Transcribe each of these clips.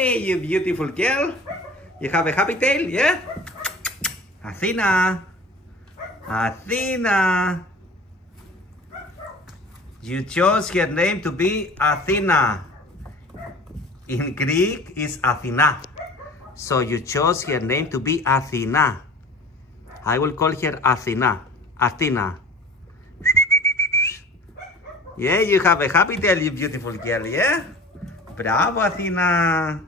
Hey, you beautiful girl. You have a happy tail, yeah? Athena. Athena. You chose her name to be Athena. In Greek is Athena. So you chose her name to be Athena. I will call her Athena. Athena. Yeah, you have a happy tail, you beautiful girl, yeah? Bravo, Athena.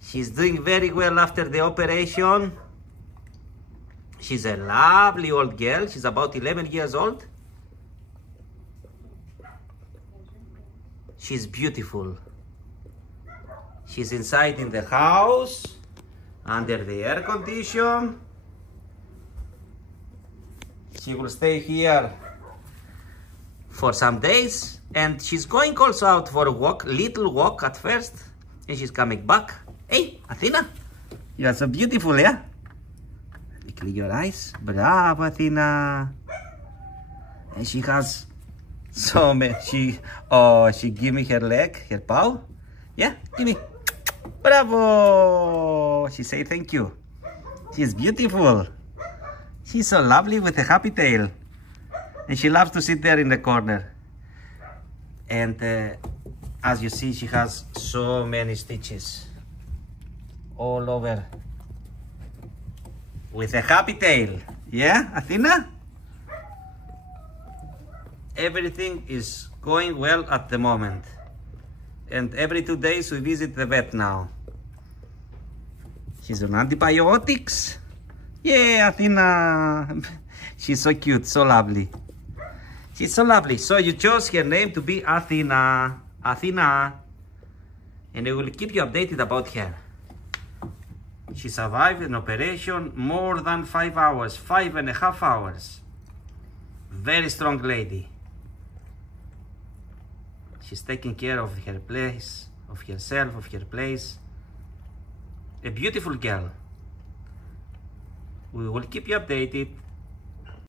She's doing very well after the operation. She's a lovely old girl. She's about 11 years old. She's beautiful. She's inside in the house, under the air condition. She will stay here for some days, and she's going also out for a walk, little walk at first, and she's coming back. Hey, Athena, you are so beautiful, yeah? Clean your eyes. Bravo, Athena. And she has so many. She give me her leg, her paw. Yeah, give me. Bravo. She say thank you. She's beautiful. She's so lovely with a happy tail. And she loves to sit there in the corner. And as you see, she has so many stitches all over with a happy tail. Yeah, Athena? Everything is going well at the moment. And every 2 days we visit the vet now. She's on antibiotics. Yeah, Athena. She's so cute, so lovely. She's so lovely. So you chose her name to be Athena. Athena. And I will keep you updated about her. She survived an operation more than 5 hours, 5.5 hours. Very strong lady. She's taking care of her place, of herself, of her place. A beautiful girl. We will keep you updated.